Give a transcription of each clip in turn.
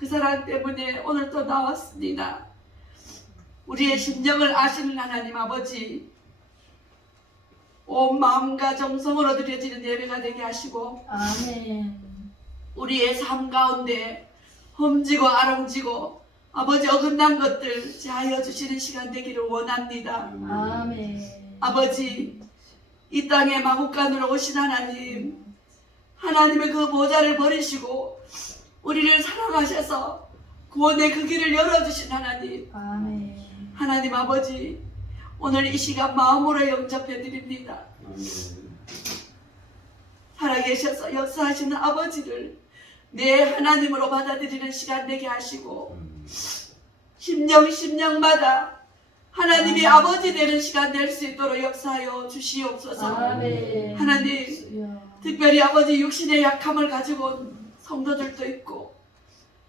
그 사랑 때문에 오늘 또 나왔습니다. 우리의 심정을 아시는 하나님 아버지, 온 마음과 정성으로 드려지는 예배가 되게 하시고 아멘. 우리의 삶 가운데 험지고 아름지고 아버지 어긋난 것들 자하여 주시는 시간 되기를 원합니다. 아멘. 아버지, 이 땅에 마국간으로 오신 하나님, 하나님의 그 보좌를 버리시고 우리를 사랑하셔서 구원의 그 길을 열어주신 하나님, 아멘. 하나님 아버지, 오늘 이 시간 마음으로 영접해 드립니다. 살아계셔서 역사하시는 아버지를 내 하나님으로 받아들이는 시간 되게 하시고 심령마다 하나님이 아버지 되는 시간 될 수 있도록 역사하여 주시옵소서. 아멘. 하나님, 특별히 아버지 육신의 약함을 가지고 온 성도들도 있고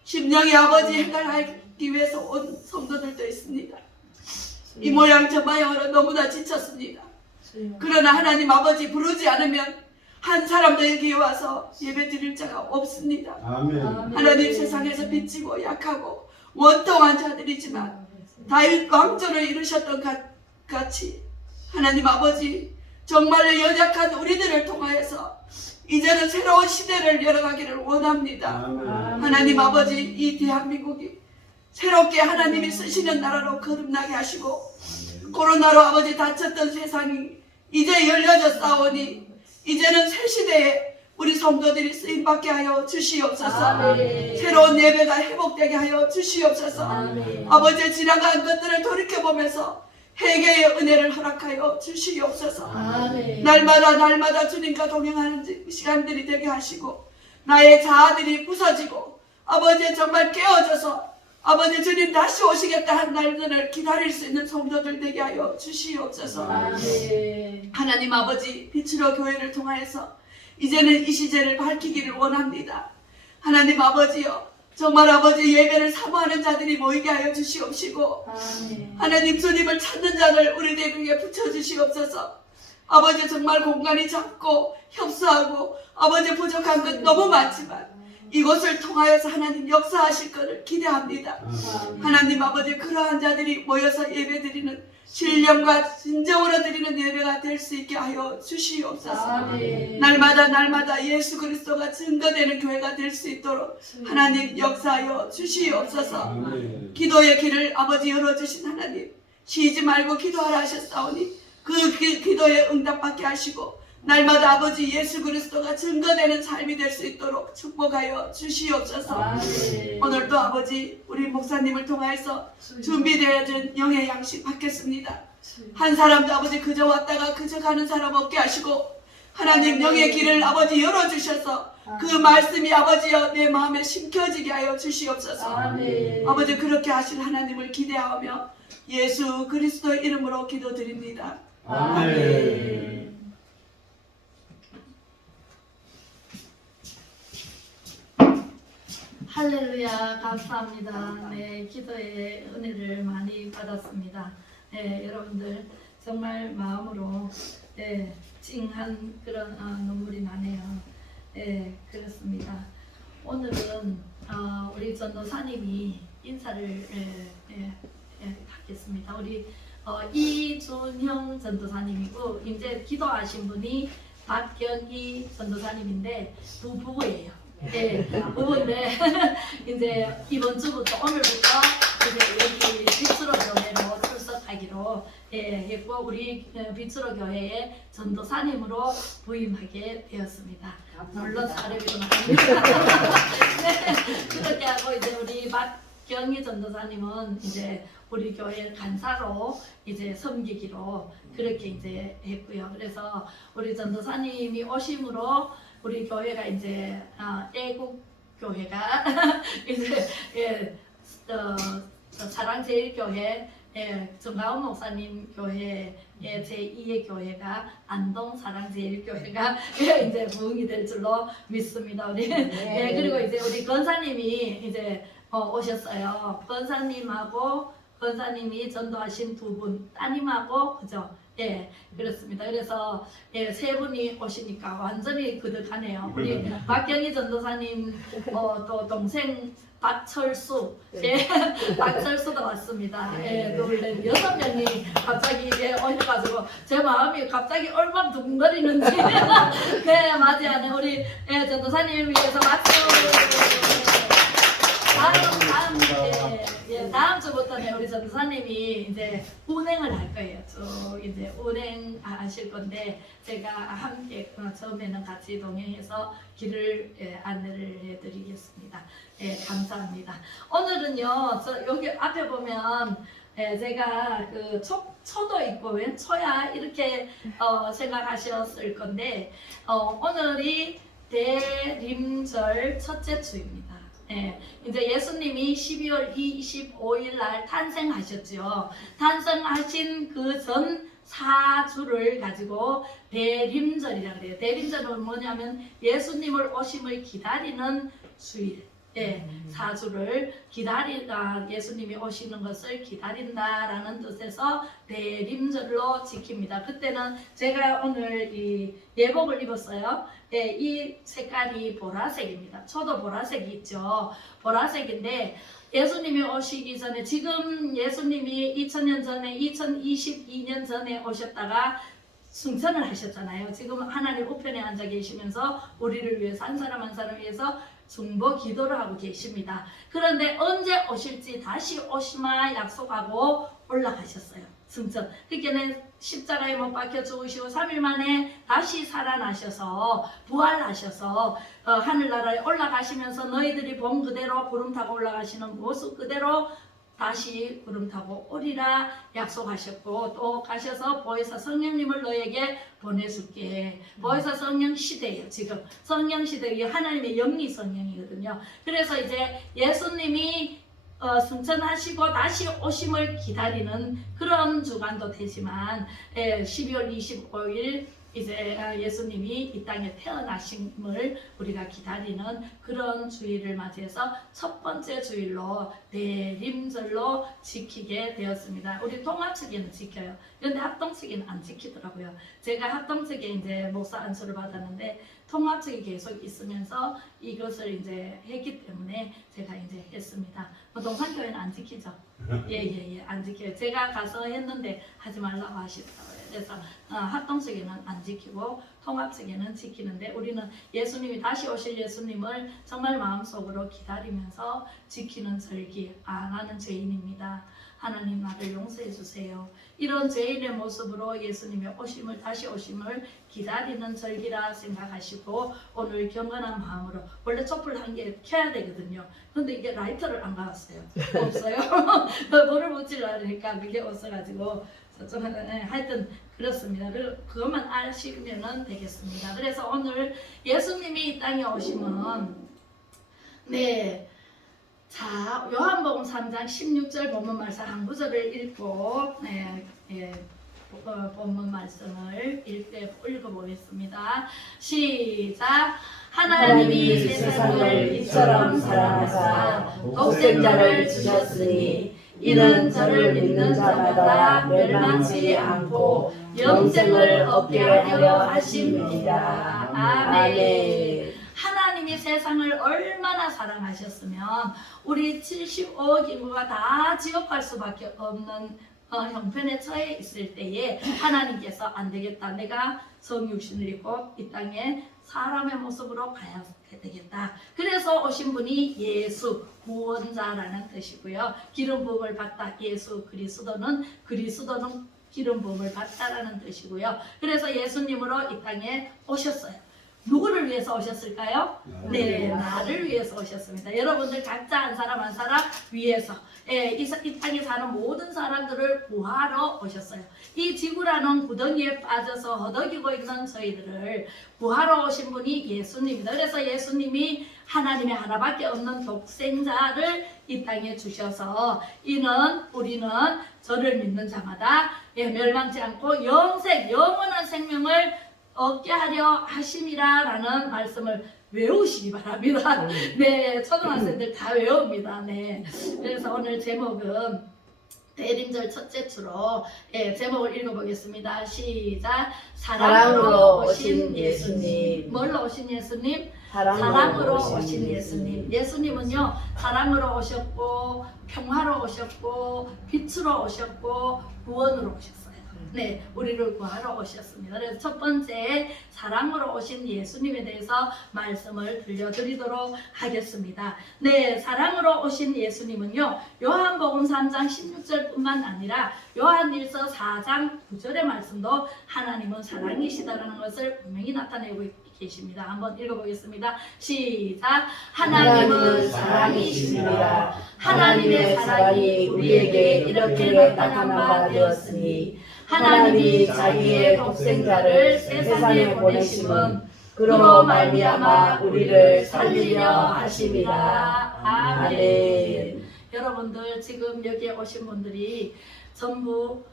심령의 아버지 해결하기 위해서 온 성도들도 있습니다. 이 모양 저 모양으로 너무나 지쳤습니다. 그러나 하나님 아버지 부르지 않으면 한 사람도 여기 와서 예배 드릴 자가 없습니다. 아멘. 하나님, 세상에서 빚지고 약하고 원통한 자들이지만 다윗 왕조를 이루셨던 같이 하나님 아버지, 정말로 연약한 우리들을 통하여서 이제는 새로운 시대를 열어가기를 원합니다. 아멘. 하나님 아버지, 이 대한민국이 새롭게 하나님이 쓰시는 나라로 거듭나게 하시고 코로나로 아버지 다쳤던 세상이 이제 열려졌사오니 이제는 새 시대에 우리 성도들이 쓰임받게 하여 주시옵소서. 아멘. 새로운 예배가 회복되게 하여 주시옵소서. 아멘. 아버지, 지나간 것들을 돌이켜보면서 회개의 은혜를 허락하여 주시옵소서. 아멘. 날마다 주님과 동행하는 시간들이 되게 하시고 나의 자아들이 부서지고 아버지 정말 깨어져서 아버지 주님 다시 오시겠다 한 날들을 기다릴 수 있는 성도들 되게 하여 주시옵소서. 아멘. 하나님 아버지, 빛으로 교회를 통하여서 이제는 이 시제를 밝히기를 원합니다. 하나님 아버지여, 정말 아버지 예배를 사모하는 자들이 모이게 하여 주시옵시고 아멘. 하나님 주님을 찾는 자를 우리들 위해 붙여주시옵소서. 아버지, 정말 공간이 작고 협소하고 아버지 부족한 것 너무 많지만 이곳을 통하여서 하나님 역사하실 것을 기대합니다. 하나님 아버지, 그러한 자들이 모여서 예배드리는 신령과 진정으로 드리는 예배가 될 수 있게 하여 주시옵소서. 아멘. 날마다 예수 그리스도가 증거되는 교회가 될 수 있도록 하나님 역사하여 주시옵소서. 아멘. 기도의 길을 아버지 열어주신 하나님, 쉬지 말고 기도하라 하셨사오니 그 기도에 응답받게 하시고 날마다 아버지 예수 그리스도가 증거되는 삶이 될 수 있도록 축복하여 주시옵소서. 아멘. 오늘도 아버지, 우리 목사님을 통해서 준비되어진 영의 양식 받겠습니다. 한 사람도 아버지 그저 왔다가 그저 가는 사람 없게 하시고 하나님 영의 길을 아버지 열어주셔서 그 말씀이 아버지여 내 마음에 심겨지게 하여 주시옵소서. 아멘. 아버지, 그렇게 하실 하나님을 기대하며 예수 그리스도의 이름으로 기도드립니다. 아멘. 할렐루야, 감사합니다. 네, 기도의 은혜를 많이 받았습니다. 네, 여러분들 정말 마음으로 네, 찡한 그런 눈물이 나네요. 네, 그렇습니다. 오늘은 우리 전도사님이 인사를 하겠습니다. 우리 이준형 전도사님이고 이제 기도하신 분이 박경희 전도사님인데 두 부부예요. 네, 부부인데 이제 이번 주부터 오늘부터 이제 여기 빛으로 교회로 출석하기로 했고 우리 빛으로 교회의 전도사님으로 부임하게 되었습니다. 물론 사례비는 아닙니다. 네, 그렇게 하고 이제 우리 박경희 전도사님은 이제 우리 교회 간사로 이제 섬기기로 그렇게 이제 했고요. 그래서 우리 전도사님이 오심으로 우리 교회가 이제 애국 교회가 이제 사랑제일교회 정가운 목사님 교회 제2의 교회가 안동 사랑제일교회가 이제 부흥이 될 줄로 믿습니다. 우리 그리고 이제 우리 권사님이 이제 오셨어요. 권사님이 전도하신 두 분, 따님하고 그죠? 예, 그렇습니다. 그래서 세 분이 오시니까 완전히 그득하네요. 우리 박경희 전도사님 또 동생 박철수, 예, 박철수도 왔습니다. 예, 놀래 6명이 갑자기 예, 오셔가지고 제 마음이 갑자기 얼마나 두근거리는지. 네, 맞이하네 우리 예, 전도사님 위해서 박수. 다음 주부터는 우리 전도사님이 이제 운행을 할 거예요. 쭉 이제 운행하실 건데 제가 함께 처음에는 같이 동행해서 길을 안내를 해드리겠습니다. 감사합니다. 오늘은요, 저 여기 앞에 보면 제가 그 초도 있고 웬 초야 이렇게 생각하셨을 건데 오늘이 대림절 첫째 주입니다. 이제 예수님이 12월 25일 날 탄생하셨죠. 탄생하신 그 전 4주를 가지고 대림절이라고 그래요. 대림절은 뭐냐면 예수님을 오심을 기다리는 주일. 4주를 기다리다 예수님이 오시는 것을 기다린다라는 뜻에서 대림절로 지킵니다. 그때는 제가 오늘 이 예복을 입었어요. 이 색깔이 보라색입니다. 저도 보라색이 있죠. 보라색인데 예수님이 오시기 전에 지금 예수님이 2000년 전에 2022년 전에 오셨다가 승천을 하셨잖아요. 지금 하나님 우편에 앉아 계시면서 우리를 위해서 한 사람 한 사람 위해서 중보 기도를 하고 계십니다. 그런데 언제 오실지 다시 오시마 약속하고 올라가셨어요. 승천. 그러니까 십자가에 못 박혀 죽으시고 3일 만에 다시 살아나셔서 부활하셔서 하늘나라에 올라가시면서 너희들이 본 그대로 구름 타고 올라가시는 모습 그대로 다시 구름 타고 오리라 약속하셨고 또 가셔서 보혜사 성령님을 너에게 보내줄게. 보혜사 성령 시대예요. 지금 성령 시대 하나님의 영리 성령이거든요. 그래서 이제 예수님이 승천하시고 다시 오심을 기다리는 그런 주간도 되지만 12월 25일 이제 예수님이 이 땅에 태어나심을 우리가 기다리는 그런 주일을 맞이해서 첫 번째 주일로 대림절로 지키게 되었습니다. 우리 통합 측에는 지켜요. 그런데 합동 측에는 안 지키더라고요. 제가 합동 측에 이제 목사 안수를 받았는데 통합 측이 계속 있으면서 이것을 이제 했기 때문에 제가 이제 했습니다. 동산교회는 안 지키죠. 예, 안 지켜요. 제가 가서 했는데 하지 말라고 하시더라고요. 그래서 합동 측에는 안 지키고 통합 측에는 지키는데 우리는 예수님이 다시 오실 예수님을 정말 마음속으로 기다리면서 지키는 절기. 나는 죄인입니다. 하나님 나를 용서해 주세요. 이런 죄인의 모습으로 예수님의 오심을 다시 오심을 기다리는 절기라 생각하시고 오늘 경건한 마음으로 원래 촛불 한 개 켜야 되거든요. 근데 이게 라이터를 안 가왔어요. 없어요. 물을 묻히려니까 그게 없어가지고 하여튼 그렇습니다. 그것만 아시면 되겠습니다. 그래서 오늘 예수님이 이 땅에 오시면 자, 요한복음 3장 16절 본문 말씀 한 구절을 읽고 본문 말씀을 읽어보겠습니다. 시작. 하나님이 세상을 이처럼 사랑하사 독생자를 주셨으니 이는 저를 믿는 자마다 멸망치 않고 영생을 얻게 하려 하심이니라. 아멘. 하나님이 세상을 얼마나 사랑하셨으면 우리 75억 인구가 다 지옥 갈 수밖에 없는 형편에 처해 있을 때에 하나님께서 안 되겠다. 내가 성육신을 입고 이 땅에 사람의 모습으로 가야 되겠다. 그래서 오신 분이 예수 구원자라는 뜻이고요. 기름 부음을 받다. 예수 그리스도는 기름 부음을 받다라는 뜻이고요. 그래서 예수님으로 이 땅에 오셨어요. 누구를 위해서 오셨을까요? 나를 위해서 오셨습니다. 여러분들 각자 한 사람 위해서 이 땅에 사는 모든 사람들을 구하러 오셨어요. 이 지구라는 구덩이에 빠져서 허덕이고 있는 저희들을 구하러 오신 분이 예수님입니다. 그래서 예수님이 하나님의 하나밖에 없는 독생자를 이 땅에 주셔서 우리는 저를 믿는 자마다 멸망치 않고 영원한 생명을 얻게 하려 하심이라라는 말씀을 외우시기 바랍니다. 초등학생들 다 외웁니다. 그래서 오늘 제목은 대림절 첫째 주로 제목을 읽어보겠습니다. 시작. 사랑으로 오신 예수님. 뭘로 오신 예수님? 사랑으로 오신 예수님. 예수님은요, 사랑으로 오셨고, 평화로 오셨고, 빛으로 오셨고, 구원으로 오셨어요. 네, 우리를 구하러 오셨습니다. 그래서 첫 번째, 사랑으로 오신 예수님에 대해서 말씀을 들려드리도록 하겠습니다. 네, 사랑으로 오신 예수님은요, 요한복음 3장 16절뿐만 아니라 요한일서 4장 9절의 말씀도 하나님은 사랑이시다라는 것을 분명히 나타내고 계십니다. 한번 읽어보겠습니다. 시작. 하나님은 사랑이십니다. 하나님의 사랑이 우리에게 이렇게 나타난 바 되었으니 하나님이 자기의 독생자를 세상에 보내심은 그로 말미암아 우리를 살리려 하심이라. 아멘. 여러분들 지금 여기에 오신 분들이 전부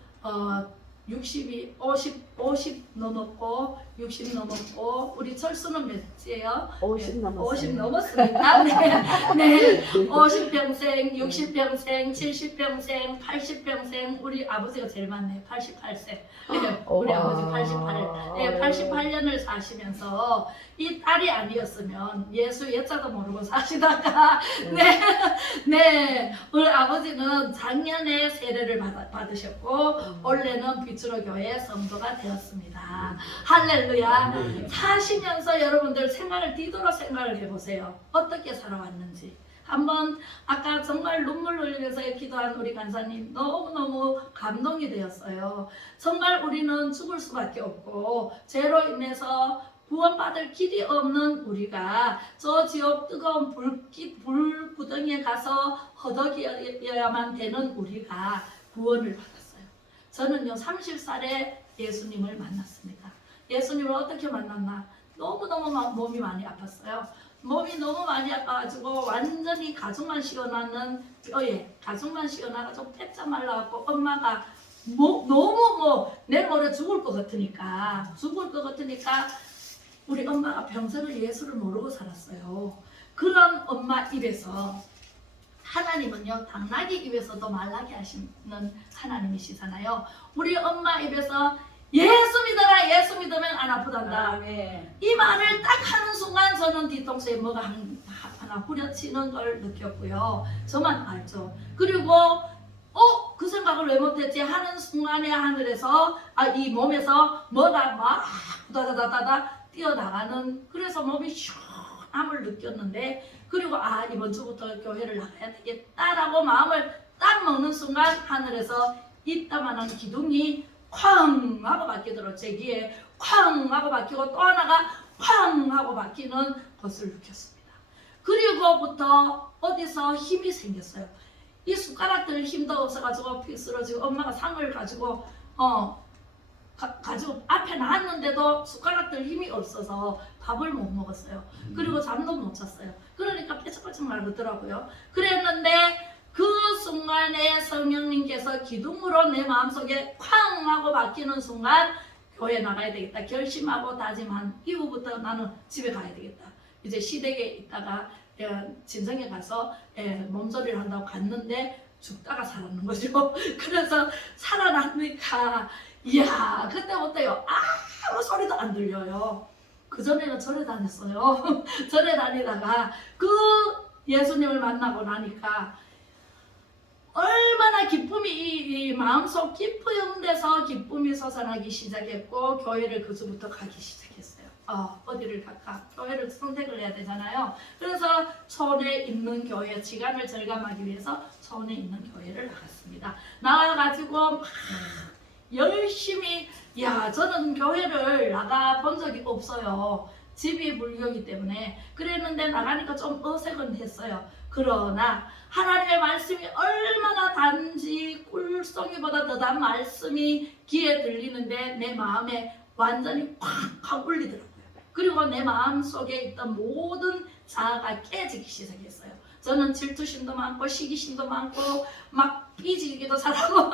50 넘었고 60 넘었고 우리 철수는 몇이에요? 50 넘었어요. 50 넘었습니다. 네. 네. 50평생, 60평생, 70평생, 80평생 우리 아버지가 제일 많네. 88세. 네. 우리 아버지 88. 네, 88년을 사시면서 이 딸이 아니었으면 예수 예자도 모르고 사시다가 네. 네. 우리 아버지는 작년에 세례를 받으셨고 올해는 빛으로 교회 성도가 되었습니다. 할렐루야. 사시면서 여러분들 생각을 뒤돌아 생각을 해보세요. 어떻게 살아왔는지. 한번 아까 정말 눈물 흘리면서 기도한 우리 간사님 너무너무 감동이 되었어요. 정말 우리는 죽을 수밖에 없고 죄로 인해서 구원받을 길이 없는 우리가 저 지옥 뜨거운 불구덩이에 가서 허덕여야만 되는 우리가 구원을 받았어요. 저는요 30살에 예수님을 만났습니다. 예수님을 어떻게 만났나? 너무너무 몸이 많이 아팠어요. 몸이 너무 많이 아파가지고 완전히 가죽만 씌워놨는 뼈에 가죽만 씌워놔가지고 빼자 말라갖고 엄마가 너무 내일 모레 죽을 것 같으니까 우리 엄마가 평생을 예수를 모르고 살았어요. 그런 엄마 입에서 하나님은요 당나귀 입에서도 말라게 하시는 하나님이시잖아요. 우리 엄마 입에서 예수 믿어라, 예수 믿으면 안 아프단다. 아멘. 이 말을 딱 하는 순간 저는 뒤통수에 뭐가 하나 후려치는 걸 느꼈고요. 저만 알죠. 그리고 그 생각을 왜 못했지 하는 순간에 하늘에서 이 몸에서 뭐가 막 다다다다다 뛰어나가는 그래서 몸이 시원함을 느꼈는데 그리고 이번 주부터 교회를 나가야 되겠다라고 마음을 딱 먹는 순간 하늘에서 이따만한 기둥이 쾅 하고 바뀌더라고요. 제 귀에 쾅 하고 바뀌고 또 하나가 쾅 하고 바뀌는 것을 느꼈습니다. 그리고부터 어디서 힘이 생겼어요. 이 숟가락들 힘도 없어가지고 픽 쓰러지고 엄마가 상을 가지고 가지고 앞에 놨는데도 숟가락들 힘이 없어서 밥을 못 먹었어요. 그리고 잠도 못 잤어요. 그러니까 빼짝빼짝 말르더라고요. 그랬는데 그 순간에 성령님께서 기둥으로 내 마음속에 쾅 하고 바뀌는 순간 교회 나가야 되겠다 결심하고 다짐한 이후부터 나는 집에 가야 되겠다. 이제 시댁에 있다가 진성에 가서 몸조리를 한다고 갔는데 죽다가 살았는 거죠. 그래서 살아나니까 이야 그때부터요 아무 소리도 안 들려요. 그전에는 절에 다녔어요. 절에 다니다가 그 예수님을 만나고 나니까 얼마나 기쁨이 이 마음속 깊은 데서 기쁨이 솟아나기 시작했고 교회를 그 주부터 가기 시작했어요. 어디를 갈까? 교회를 선택을 해야 되잖아요. 그래서 촌에 있는 교회 시간을 절감하기 위해서 촌에 있는 교회를 나갔습니다. 나가가지고 막 열심히 저는 교회를 나가 본 적이 없어요. 집이 불교이기 때문에 그랬는데 나가니까 좀 어색은 했어요. 그러나 하나님의 말씀이 얼마나 단지 꿀송이보다 더 단 말씀이 귀에 들리는데 내 마음에 완전히 콱콱 울리더라고요. 그리고 내 마음속에 있던 모든 자아가 깨지기 시작했어요. 저는 질투심도 많고 시기심도 많고 막 삐지기도 잘하고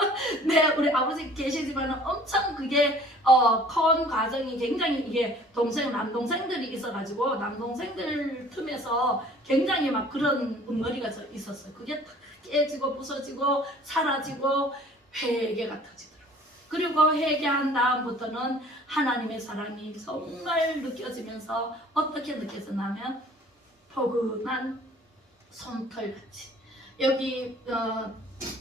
우리 아버지 계시지만 엄청 그게 커온 과정이 굉장히 이게 남동생들이 있어가지고 남동생들 틈에서 굉장히 막 그런 응어리가 있었어요. 그게 다 깨지고 부서지고 사라지고 회개가 터지더라고요. 그리고 회개한 다음부터는 하나님의 사랑이 정말 느껴지면서 어떻게 느껴지냐면 포근한 솜털같이 여기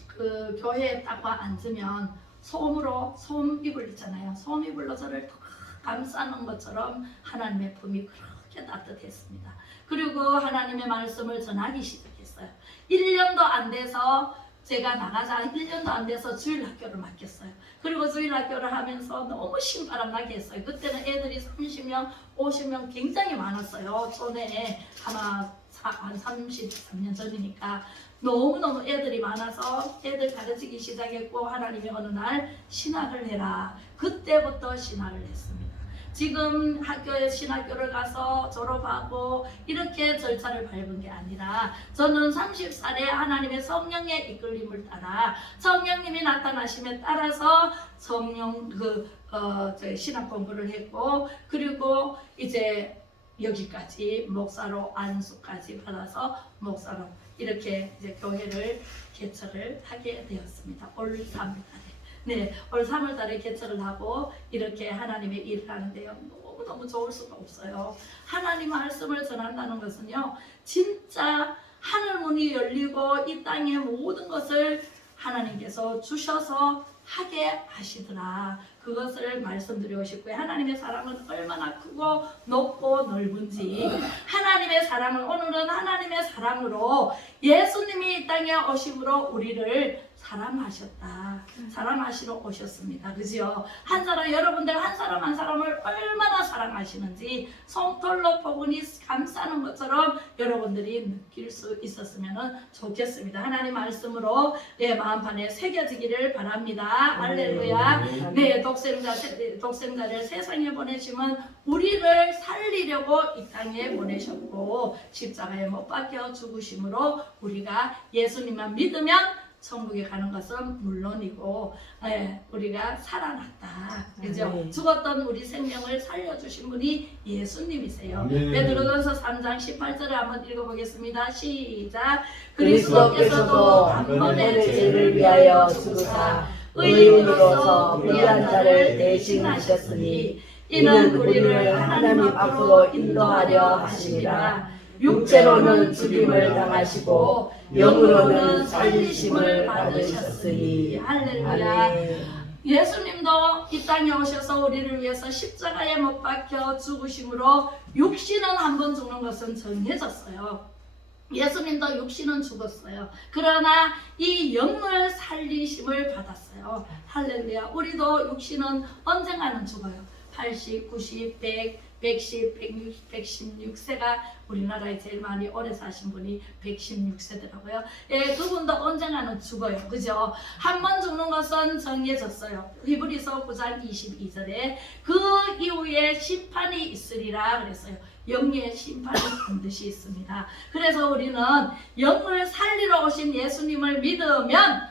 그 교회에 딱 와 앉으면 솜으로 솜이불 있잖아요. 솜이불로 저를 탁 감싸는 것처럼 하나님의 품이 그렇게 따뜻했습니다. 그리고 하나님의 말씀을 전하기 시작했어요. 1년도 안 돼서 제가 나가자 1년도 안 돼서 주일학교를 맡겼어요. 그리고 주일학교를 하면서 너무 신바람 나게 했어요. 그때는 애들이 30명, 50명 굉장히 많았어요. 전에 아마 한 33년 전이니까 너무너무 애들이 많아서 애들 가르치기 시작했고 하나님이 어느 날 신학을 해라. 그때부터 신학을 했습니다. 지금 학교에 신학교를 가서 졸업하고 이렇게 절차를 밟은 게 아니라 저는 30살에 하나님의 성령의 이끌림을 따라 성령님이 나타나심에 따라서 성령 신학 공부를 했고 그리고 이제 여기까지 목사로 안수까지 받아서 목사로 이렇게 이제 교회를 개척을 하게 되었습니다. 올 3월달에. 네, 올 3월달에 개척을 하고 이렇게 하나님의 일을 하는데요. 너무너무 좋을 수가 없어요. 하나님 말씀을 전한다는 것은요. 진짜 하늘 문이 열리고 이 땅의 모든 것을 하나님께서 주셔서 하게 하시더라. 그것을 말씀드리고 싶고요. 하나님의 사랑은 얼마나 크고 높고 넓은지 하나님의 사랑을 오늘은 하나님의 사랑으로 예수님이 이 땅에 오심으로 우리를 사랑하셨다. 사랑하시러 오셨습니다. 그죠? 한 사람 여러분들 한 사람 한 사람을 얼마나 사랑하시는지 솜털로 포근히 감싸는 것처럼 여러분들이 느낄 수 있었으면 좋겠습니다. 하나님 말씀으로 내 마음판에 새겨지기를 바랍니다. 할렐루야. 네, 독생자를 세상에 보내시면 우리를 살리려고 이 땅에 보내셨고 십자가에 못 박혀 죽으심으로 우리가 예수님만 믿으면 천국에 가는 것은 물론이고 우리가 살아났다. 그죠? 네. 죽었던 우리 생명을 살려주신 분이 예수님이세요. 네. 베드로전서 3장 18절을 한번 읽어보겠습니다. 시작. 그리스도께서도 단번에 죄를 위하여 죽으사 의인으로서 불의한 자를 대신하셨으니 이는 우리를 하나님 앞으로 인도하려 하심이라. 육체로는 죽임을 당하시고 영으로는 살리심을 받으셨으니. 할렐루야. 예수님도 이 땅에 오셔서 우리를 위해서 십자가에 못 박혀 죽으심으로 육신은 한 번 죽는 것은 정해졌어요. 예수님도 육신은 죽었어요. 그러나 이 영을 살리심을 받았어요. 할렐루야. 우리도 육신은 언젠가는 죽어요. 80, 90, 100, 110, 160, 116세가 우리나라에 제일 많이 오래 사신 분이 116세더라고요. 예, 그분도 언젠가는 죽어요. 그죠? 한 번 죽는 것은 정해졌어요. 히브리서 9장 22절에 그 이후에 심판이 있으리라 그랬어요. 영의 심판이 반드시 있습니다. 그래서 우리는 영을 살리러 오신 예수님을 믿으면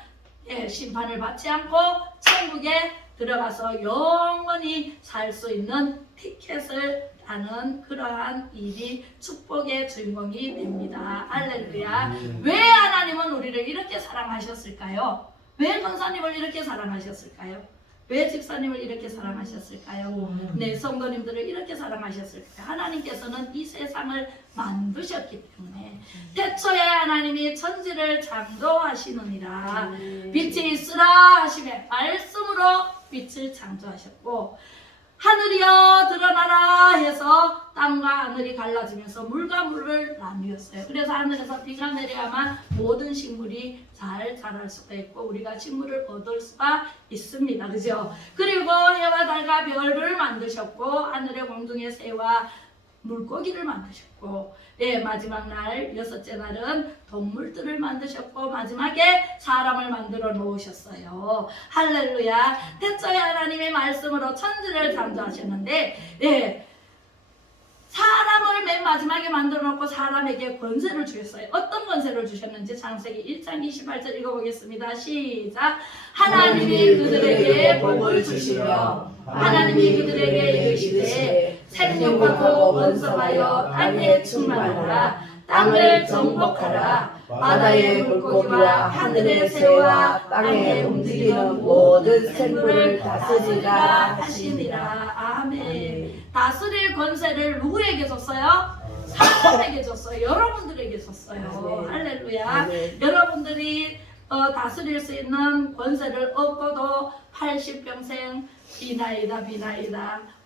심판을 받지 않고 천국에 들어가서 영원히 살 수 있는 티켓을 따는 그러한 일이 축복의 주인공이 됩니다. 할렐루야. 왜 하나님은 우리를 이렇게 사랑하셨을까요? 왜 권사님을 이렇게 사랑하셨을까요? 왜 집사님을 이렇게 사랑하셨을까요? 네, 성도님들을 이렇게 사랑하셨을까요? 하나님께서는 이 세상을 만드셨기 때문에 태초에 하나님이 천지를 창조하시느니라 빛이 있으라 하시매 말씀으로 빛을 창조하셨고 하늘이여 드러나라 해서 땅과 하늘이 갈라지면서 물과 물을 나누었어요. 그래서 하늘에서 비가 내려야만 모든 식물이 잘 자랄 수가 있고 우리가 식물을 얻을 수가 있습니다. 그죠? 그리고 해와 달과 별을 만드셨고 하늘의 공중의 새와 물고기를 만드셨고 마지막 날 여섯째 날은 동물들을 만드셨고 마지막에 사람을 만들어 놓으셨어요. 할렐루야. 태초에 하나님의 말씀으로 천지를 창조하셨는데 사람을 맨 마지막에 만들어 놓고 사람에게 권세를 주셨어요. 어떤 권세를 주셨는지 창세기 1장 28절 읽어보겠습니다. 시작. 하나님이 그들에게 복을 주시며 하나님이 그들에게 이르시되 생육하고 번성하여 땅에 충만하라 땅을 정복하라 바다의 물고기와 하늘의 새와 땅에 움직이는 모든 생물을 다스리라 하시니라. 아멘. 다스릴 권세를 누구에게 줬어요? 사람에게 줬어요. 여러분들에게 줬어요. 아멘. 할렐루야. 아멘. 여러분들이 다스릴 수 있는 권세를 얻고도 80평생 비나이다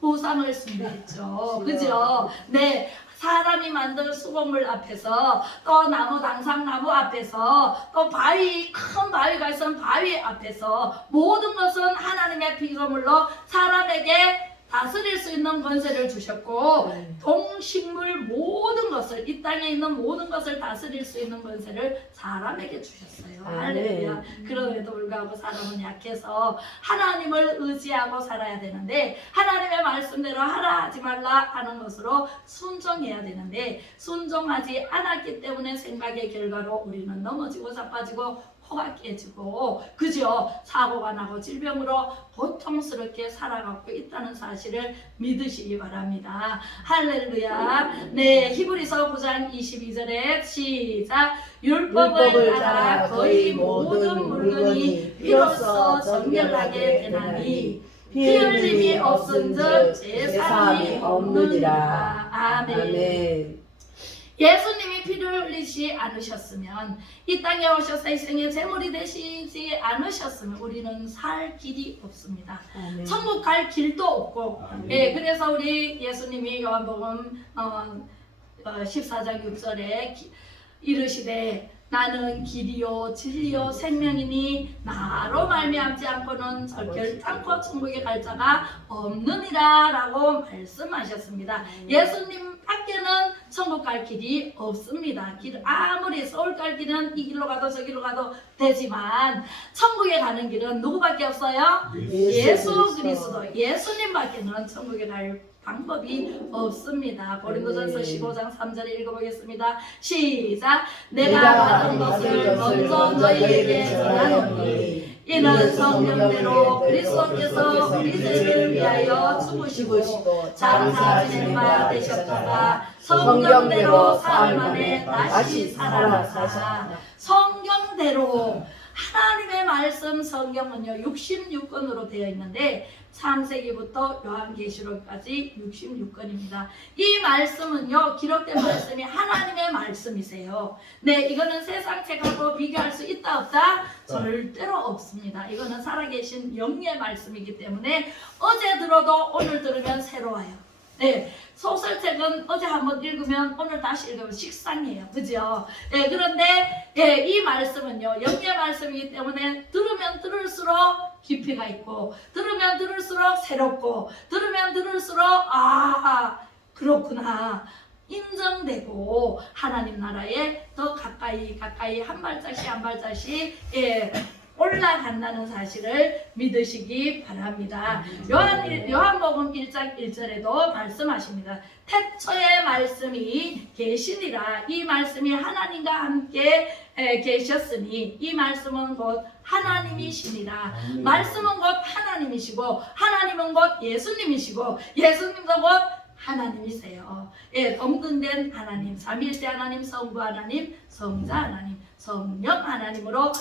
우상을 숭배했죠. 그죠? 네. 사람이 만든 수공물 앞에서 또 나무 당상나무 앞에서 또 바위 큰 바위가 있으면 바위 앞에서 모든 것은 하나님의 피조물로 사람에게 다스릴 수 있는 권세를 주셨고 동식물 모든 것을 이 땅에 있는 모든 것을 다스릴 수 있는 권세를 사람에게 주셨어요. 할렐루야. 그럼에도 불구하고 사람은 약해서 하나님을 의지하고 살아야 되는데 하나님의 말씀대로 하라 하지 말라 하는 것으로 순종해야 되는데 순종하지 않았기 때문에 생각의 결과로 우리는 넘어지고 자빠지고 코가 깨지고 그죠? 사고가 나고 질병으로 고통스럽게 살아가고 있다는 사실을 믿으시기 바랍니다. 할렐루야. 네, 히브리서 9장 22절에 시작. 율법을 따라 거의 모든 물건이 비로소 정결하게 되나니 피 흘림이 없은즉 제사함이 없느니라. 아멘. 아멘. 예수님이 피를 흘리지 않으셨으면 이 땅에 오셔서 이 생의 제물이 되시지 않으셨으면 우리는 살 길이 없습니다. 아멘. 천국 갈 길도 없고 예, 그래서 우리 예수님이 요한복음 14장 6절에 이르시되 나는 길이요 진리요 생명이니 나로 말미암지 않고는 결단코 천국에 갈 자가 없느니라 라고 말씀하셨습니다. 예수님 밖에는 천국 갈 길이 없습니다. 아무리 서울 갈 길은 이 길로 가도 저 길로 가도 되지만 천국에 가는 길은 누구밖에 없어요? 예수 그리스도 예수님밖에는 천국에 갈 방법이 없습니다. 고린도전서 15장 3절에 읽어보겠습니다. 시작. 내가 받은 것을 먼저 너희에게 전하노니 이는 성경대로 그리스도께서 우리 죄를 위하여 죽으시고 장사 지낸 바 되셨다가 성경대로 사흘 만에 다시 살아나사 성경대로 하나님의 말씀 성경은요 66권으로 되어 있는데 창세기부터 요한계시록까지 66권입니다. 이 말씀은요 기록된 말씀이 하나님의 말씀이세요. 네, 이거는 세상 책하고 비교할 수 있다 없다? 절대로 없습니다. 이거는 살아계신 영의 말씀이기 때문에 어제 들어도 오늘 들으면 새로워요. 네, 소설책은 어제 한번 읽으면 오늘 다시 읽으면 식상해요. 그죠? 네, 그런데 이 말씀은요 영의 말씀이기 때문에 들으면 들을수록 깊이가 있고 들으면 들을수록 새롭고 들으면 들을수록 그렇구나 인정되고 하나님 나라에 더 가까이 한 발짝씩 올라간다는 사실을 믿으시기 바랍니다. 요한복음 1장 1절에도 말씀하십니다. 태초에 말씀이 계시니라. 이 말씀이 하나님과 함께 계셨으니 이 말씀은 곧 하나님이시니라. 말씀은 곧 하나님이시고 하나님은 곧 예수님이시고 예수님도 곧 하나님이세요. 예, 동등된 하나님, 삼일째 하나님, 성부 하나님, 성자 하나님, 성령 하나님으로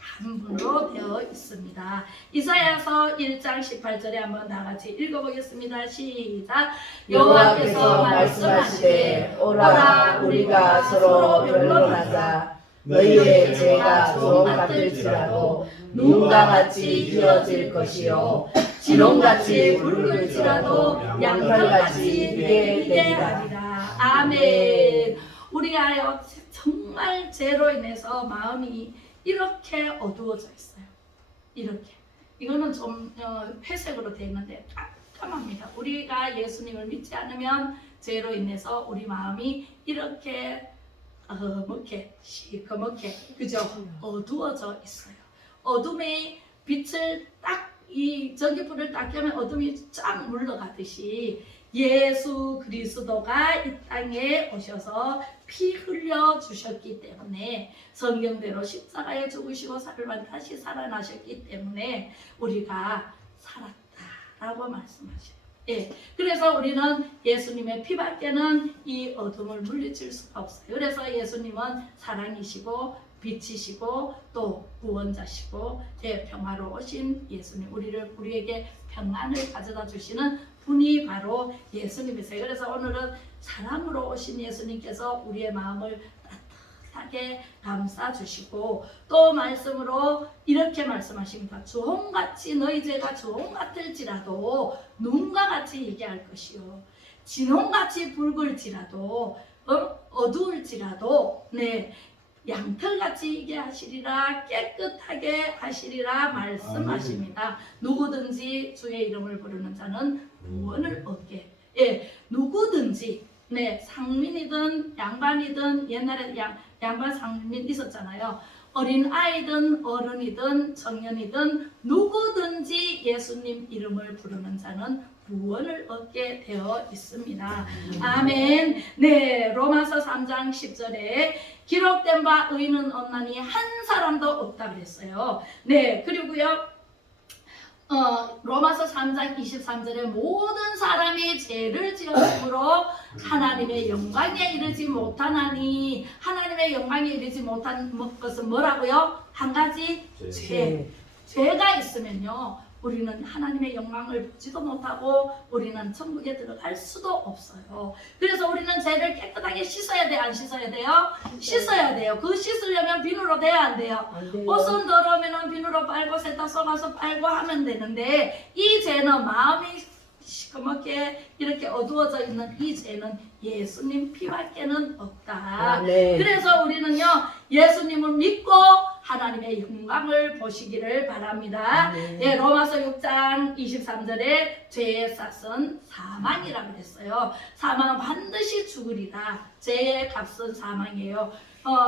한 분으로 되어 있습니다. 이사야서 1장 18절에 한번 다같이 읽어보겠습니다. 시작. 여호와께서 말씀하시되 오라 우리가 서로 변론하자. 너희의 죄가 종 같을지라도 눈과 같이 이어질 것이요 진홍같이 붉을지라도 양털같이 이게 되리라. 아멘. 우리가요 정말 죄로 인해서 마음이 이렇게 어두워져 있어요. 이렇게. 이거는 좀 회색으로 되어 있는데 깜깜합니다. 우리가 예수님을 믿지 않으면 죄로 인해서 우리 마음이 이렇게 시커멓게 그죠? 어두워져 있어요. 어둠의 빛을 저기 불을 딱 켜면 어둠이 쫙 물러가듯이 예수 그리스도가 이 땅에 오셔서 피 흘려 주셨기 때문에 성경대로 십자가에 죽으시고 사흘만 다시 살아나셨기 때문에 우리가 살았다라고 말씀하셔요. 예, 그래서 우리는 예수님의 피밖에는 이 어둠을 물리칠 수가 없어요. 그래서 예수님은 사랑이시고 빛이시고 또 구원자시고 예, 평화로우신 예수님, 우리에게 평안을 가져다 주시는 분이 바로 예수님이세요. 그래서 오늘은 사랑으로 오신 예수님께서 우리의 마음을 따뜻하게 감싸주시고 또 말씀으로 이렇게 말씀하십니다. 주홍같이 너희 죄가 주홍 같을지라도 눈과 같이 얘기할 것이요 진홍같이 붉을지라도 어두울지라도 네 양털같이 얘기하시리라 깨끗하게 하시리라 말씀하십니다. 누구든지 주의 이름을 부르는 자는 구원을 얻게. 예, 누구든지 네 상민이든 양반이든 옛날에 양반 상민 있었잖아요. 어린 아이든 어른이든 청년이든 누구든지 예수님 이름을 부르는 자는 구원을 얻게 되어 있습니다. 아멘. 네, 로마서 3장 10절에 기록된 바 의인은 없나니 한 사람도 없다 그랬어요. 네, 그리고요. 로마서 3장 23절에 모든 사람이 죄를 지었으므로 하나님의 영광에 이르지 못하나니 하나님의 영광에 이르지 못한 것은 뭐라고요? 한 가지 죄가 있으면요 우리는 하나님의 영광을 보지도 못하고 우리는 천국에 들어갈 수도 없어요. 그래서 우리는 죄를 깨끗하게 씻어야 돼, 안 씻어야 돼요? 씻어야 돼요. 그 씻으려면 비누로 돼야 안 돼요? 옷은 더러우면 비누로 빨고 세탁 쏘가서 빨고 하면 되는데 이 죄는 마음이 시커멓게 이렇게 어두워져 있는 이 죄는 예수님 피밖에는 없다. 그래서 우리는요 예수님을 믿고 하나님의 영광을 보시기를 바랍니다. 예, 로마서 6장 23절에 죄의 삭은 사망이라고 그랬어요. 사망은 반드시 죽으리라. 죄의 값은 사망이에요.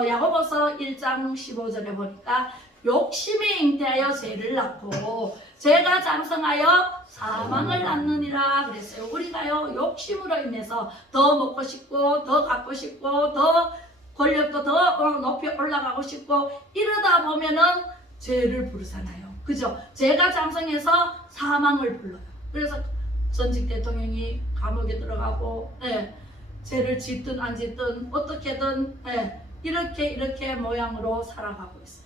야고보서 1장 15절에 보니까 욕심이 잉태하여 죄를 낳고 죄가 장성하여 사망을 낳느니라 그랬어요. 우리가요 욕심으로 인해서 더 먹고 싶고 더 갖고 싶고 더 권력도 더 높이 올라가고 싶고 이러다 보면은 죄를 부르잖아요. 그죠? 죄가 장성해서 사망을 불러요. 그래서 전직 대통령이 감옥에 들어가고 죄를 짓든 안 짓든 어떻게든 이렇게 모양으로 살아가고 있어요.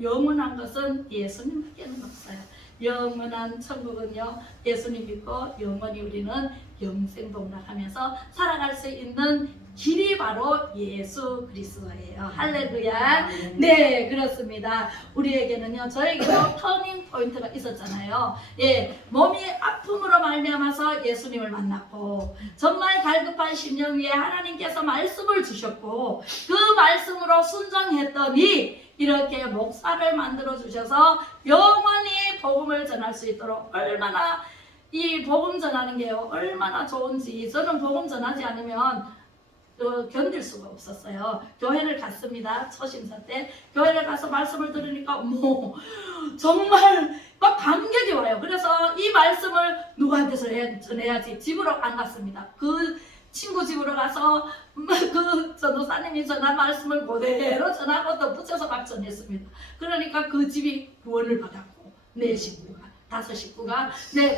영원한 것은 예수님밖에는 없어요. 영원한 천국은요 예수님 믿고 영원히 우리는 영생동락하면서 살아갈 수 있는 길이 바로 예수 그리스도예요. 할렐루야. 네, 그렇습니다. 우리에게는요 저에게도 터닝 포인트가 있었잖아요. 예, 몸이 아픔으로 말미암아서 예수님을 만났고 정말 갈급한 심령 위에 하나님께서 말씀을 주셨고 그 말씀으로 순종했더니 이렇게 목사를 만들어 주셔서 영원히 복음을 전할 수 있도록 얼마나 이 복음 전하는 게요 얼마나 좋은지 저는 복음 전하지 않으면 견딜 수가 없었어요. 교회를 갔습니다. 초심자 때 교회를 가서 말씀을 들으니까 정말 막 감격이 와요. 그래서 이 말씀을 누구한테 전해야지 집으로 안 갔습니다. 그 친구 집으로 가서 그 전도사님이 전한 말씀을 그대로 전하고 또 붙여서 막 전했습니다. 그러니까 그 집이 구원을 받았고 내 식구가 5식구가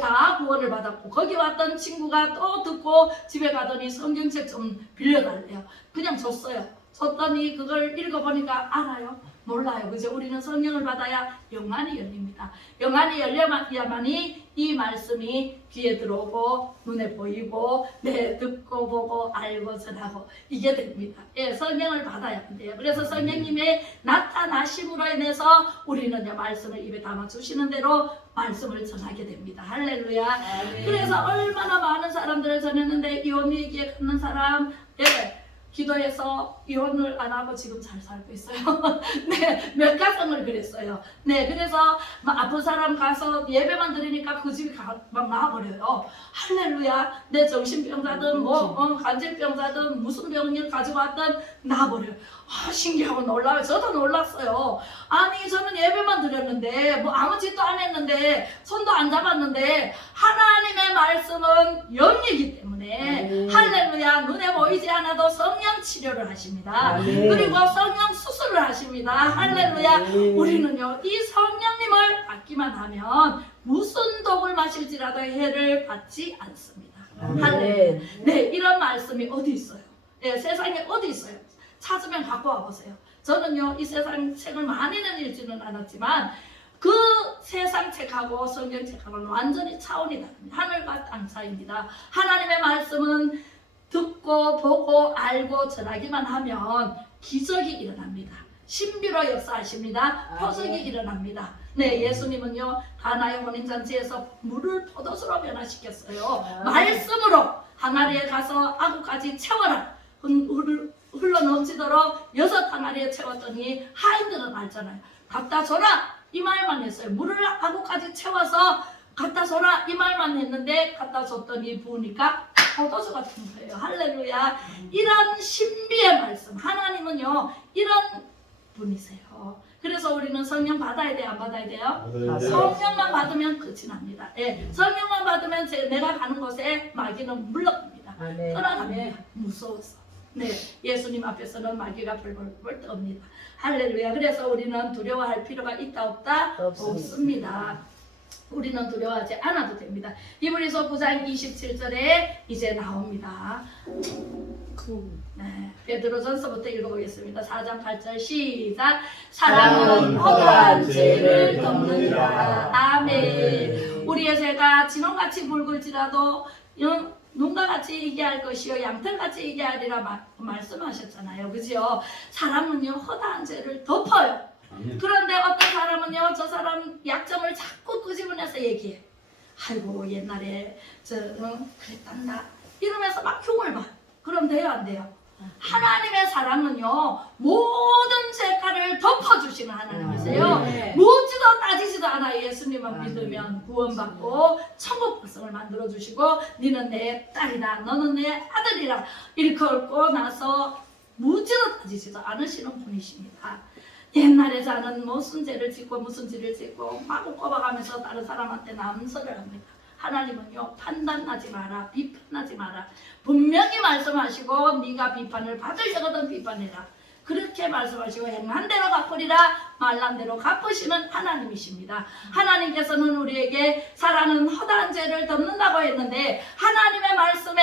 다 구원을 받았고 거기 왔던 친구가 또 듣고 집에 가더니 성경책 좀 빌려달래요. 그냥 줬어요. 줬더니 그걸 읽어보니까 알아요? 몰라요. 그죠? 우리는 성령을 받아야 영안이 열립니다. 영안이 열려야만이 이 말씀이 귀에 들어오고 눈에 보이고 듣고 보고 알고 전하고 이게 됩니다. 예, 성령을 받아야 돼요. 그래서 성령님의 나타나심으로 인해서 우리는 말씀을 입에 담아 주시는 대로 말씀을 전하게 됩니다. 할렐루야. 그래서 얼마나 많은 사람들을 전했는데 이혼 얘기에 갖는 사람 기도해서 이혼을 안 하고 지금 잘 살고 있어요. 몇 가정을 그랬어요. 그래서 아픈 사람 가서 예배만 드리니까 그 집이 막 나와버려요. 할렐루야. 내 정신병자든 간질병자든 무슨 병을 가지고 왔든 나와버려요. 신기하고 놀라워요. 저도 놀랐어요. 아니 저는 예배만 드렸는데 아무 짓도 안 했는데 손도 안 잡았는데 하나님의 말씀은 영이기 때문에 할렐루야. 눈에 보이지 않아도 성령 성령 치료를 하십니다. 아멘. 그리고 성령 수술을 하십니다. 할렐루야. 아멘. 우리는요 이 성령님을 받기만 하면 무슨 독을 마실지라도 해를 받지 않습니다. 할렐루야. 네, 이런 말씀이 어디 있어요? 네, 세상에 어디 있어요? 찾으면 갖고 와보세요. 저는요 이 세상 책을 많이는 읽지는 않았지만 그 세상 책하고 성경 책하고는 완전히 차원이 다릅니다. 하늘과 땅 차이입니다. 하나님의 말씀은 듣고 보고 알고 전하기만 하면 기적이 일어납니다. 신비로 역사하십니다. 표적이 일어납니다. 네, 예수님은요 가나의 혼인잔치에서 물을 포도주로 변화시켰어요. 말씀으로 항아리에 가서 아구까지 채워라. 흘러 넘치도록 6 항아리에 채웠더니 하인들은 알잖아요. 갖다 줘라 이 말만 했어요. 물을 아구까지 채워서 갖다 줘라 이 말만 했는데 갖다 줬더니 부으니까 포도주 같은 거예요. 할렐루야. 이런 신비의 말씀 하나님은요 이런 분이세요. 그래서 우리는 성령 받아야 돼요? 안 받아야 돼요? 성령만 받으면 끝이 납니다. 예, 성령만 받으면 내가 가는 곳에 마귀는 물러갑니다. 떠나가면 무서워서. 네, 예수님 앞에서는 마귀가 벌벌 떱니다. 할렐루야. 그래서 우리는 두려워할 필요가 있다 없다? 없습니다. 우리는 두려워하지 않아도 됩니다. 히브리서 9장 27절에 이제 나옵니다. 네, 베드로전서부터 읽어보겠습니다. 4장 8절 시작. 사랑은 허다한 죄를 덮느니라. 아멘. 우리의 죄가 진홍같이 붉을지라도 눈과 같이 얘기할 것이요 양털같이 얘기하리라 말씀하셨잖아요. 그죠? 사람은요 허다한 죄를 덮어요. 그런데 어떤 사람은요 저 사람 약점을 자꾸 끄집어내서 얘기해. 아이고 옛날에 그랬단다 이러면서 막 흉을 봐. 그럼 돼요 안 돼요? 하나님의 사랑은요 모든 죄가를 덮어주시는 하나님이세요. 묻지도 따지지도 않아. 예수님만 믿으면 구원받고 천국 백성을 만들어주시고 너는 내 딸이다 너는 내 아들이라 일컬고 나서 묻지도 따지지도 않으시는 분이십니다. 옛날에 자는 무슨 죄를 짓고 무슨 죄를 짓고 마구 꼽아가면서 다른 사람한테 남설을 합니다. 하나님은요 판단하지 마라 비판하지 마라 분명히 말씀하시고 네가 비판을 받으려거든 비판해라 그렇게 말씀하시고 행한 대로 갚으리라 말한 대로 갚으시는 하나님이십니다. 하나님께서는 우리에게 사랑은 허다한 죄를 덮는다고 했는데 하나님의 말씀에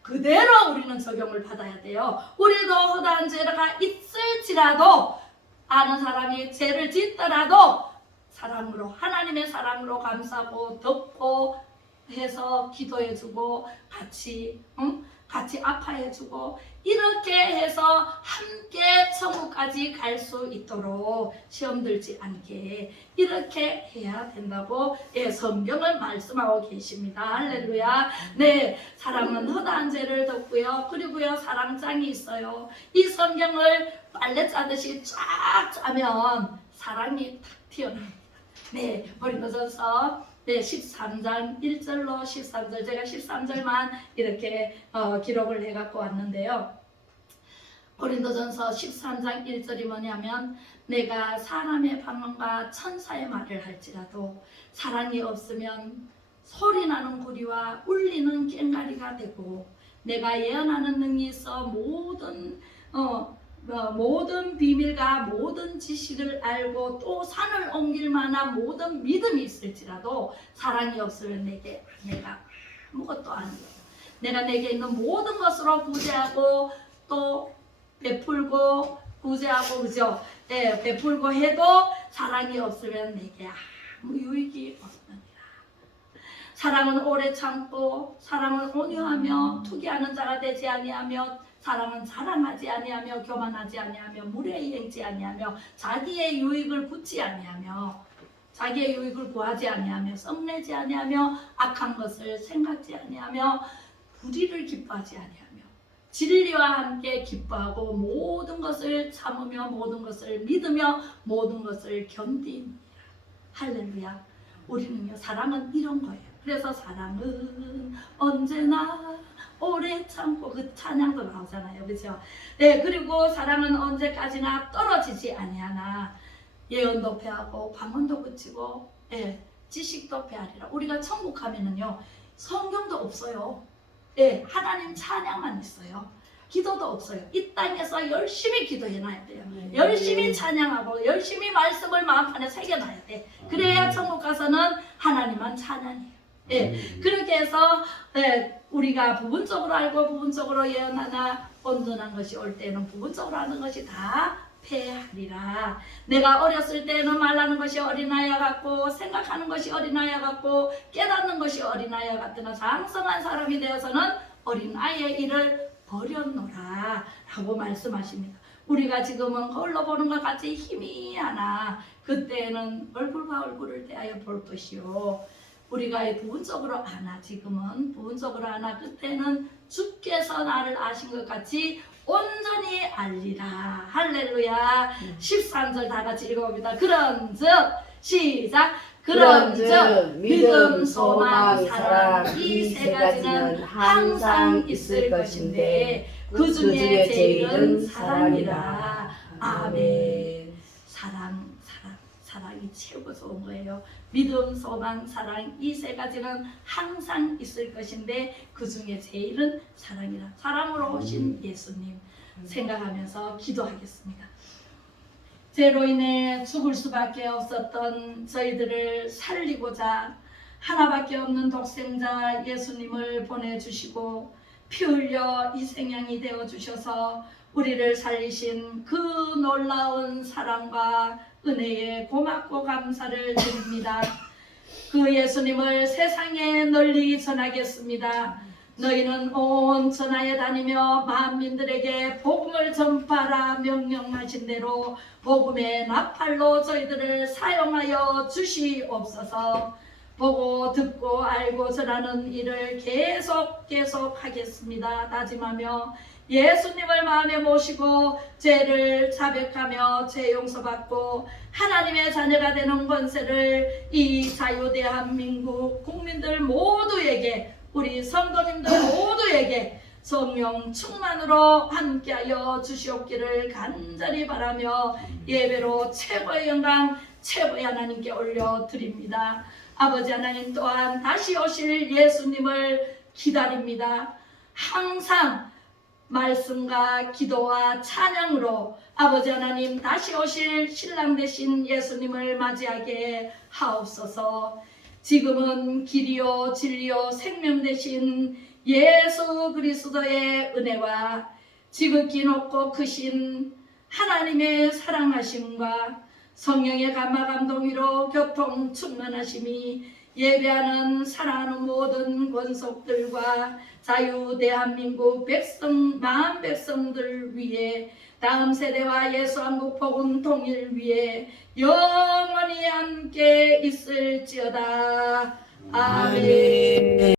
그대로 우리는 적용을 받아야 돼요. 우리도 허다한 죄가 있을지라도 아는 사람이 죄를 짓더라도 사랑으로 하나님의 사랑으로 감싸고 덮고 해서 기도해주고 같이 아파해주고 이렇게 해서 함께 천국까지 갈 수 있도록 시험 들지 않게 이렇게 해야 된다고 성경은 말씀하고 계십니다. 할렐루야. 네, 사랑은 허다한 죄를 덮고요. 그리고요 사랑장이 있어요. 이 성경을 빨래 짜듯이 쫙 짜면 사랑이 탁 튀어나옵니다. 네, 고린도전서 13장 1절로 13절 제가 13절만 이렇게 기록을 해갖고 왔는데요. 고린도전서 13장 1절이 뭐냐면 내가 사람의 방언과 천사의 말을 할지라도 사랑이 없으면 소리나는 구리와 울리는 꽹과리가 되고 내가 예언하는 능이 있어 모든 비밀과 모든 지식을 알고 또 산을 옮길 만한 모든 믿음이 있을지라도 사랑이 없으면 내가 아무것도 아니에요. 내가 내게 있는 모든 것으로 구제하고 또 베풀고 구제하고 그죠? 네, 베풀고 해도 사랑이 없으면 내게 아무 유익이 없느니라. 사랑은 오래 참고 사랑은 온유하며 투기하는 자가 되지 아니하며 사랑은 자랑하지 아니하며 교만하지 아니하며 무례행치 아니하며 자기의 유익을 굳지 아니하며 자기의 유익을 구하지 아니하며 썩내지 아니하며 악한 것을 생각지 아니하며 불의를 기뻐하지 아니하며 진리와 함께 기뻐하고 모든 것을 참으며 모든 것을 믿으며 모든 것을 견디니라. 할렐루야. 우리는요 사랑은 이런 거예요. 그래서 사랑은 언제나 오래 참고 그 찬양도 나오잖아요. 그렇죠? 네, 그리고 사랑은 언제까지나 떨어지지 아니하나 예언도 폐하고 방언도 그치고 지식도 폐하리라. 우리가 천국 가면은요 성경도 없어요. 하나님 찬양만 있어요. 기도도 없어요. 이 땅에서 열심히 기도해놔야 돼요. 열심히 찬양하고 열심히 말씀을 마음판에 새겨놔야 돼. 그래야 천국 가서는 하나님만 찬양해요. 예, 그렇게 해서 우리가 부분적으로 알고 부분적으로 예언하나 온전한 것이 올 때는 부분적으로 하는 것이 다 패하리라. 내가 어렸을 때는 말하는 것이 어린아이와 같고 생각하는 것이 어린아이와 같고 깨닫는 것이 어린아이와 같으나 장성한 사람이 되어서는 어린아이의 일을 버렸노라 라고 말씀하십니다. 우리가 지금은 거울로 보는 것 같이 힘이 하나 그때는 얼굴과 얼굴을 대하여 볼 것이요. 우리가 부분적으로 아나 지금은 부분적으로 아나 그때는 주께서 나를 아신 것 같이 온전히 알리라. 할렐루야. 13절 다 같이 읽어봅니다. 그런즉 시작. 그런즉 믿음, 소망, 사랑 이 세 가지는 항상 있을 것인데 그 중에 제일은 사랑이라. 아멘. 사랑이 최고 좋은 거예요. 믿음, 소망, 사랑 이 세 가지는 항상 있을 것인데 그 중에 제일은 사랑이라. 사랑으로 오신 예수님 생각하면서 기도하겠습니다. 죄로 인해 죽을 수밖에 없었던 저희들을 살리고자 하나밖에 없는 독생자 예수님을 보내주시고 피 흘려 희생양이 되어주셔서 우리를 살리신 그 놀라운 사랑과 은혜에 고맙고 감사를 드립니다. 그 예수님을 세상에 널리 전하겠습니다. 너희는 온 천하에 다니며 만민들에게 복음을 전파하라 명령하신 대로 복음의 나팔로 저희들을 사용하여 주시옵소서. 보고 듣고 알고 전하는 일을 계속 하겠습니다. 다짐하며 예수님을 마음에 모시고 죄를 자백하며 죄 용서받고 하나님의 자녀가 되는 권세를 이 자유 대한민국 국민들 모두에게 우리 성도님들 모두에게 성령 충만으로 함께하여 주시옵기를 간절히 바라며 예배로 최고의 영광 최고의 하나님께 올려드립니다. 아버지 하나님 또한 다시 오실 예수님을 기다립니다. 항상 말씀과 기도와 찬양으로 아버지 하나님 다시 오실 신랑 되신 예수님을 맞이하게 하옵소서. 지금은 길이요 진리요 생명 되신 예수 그리스도의 은혜와 지극히 높고 크신 하나님의 사랑하심과 성령의 감화 감동으로 교통 충만하심이 예배하는 사랑하는 모든 권속들과 자유 대한민국 백성 마음 백성들 위해 다음 세대와 예수한국 복음 통일 위해 영원히 함께 있을지어다. 아멘.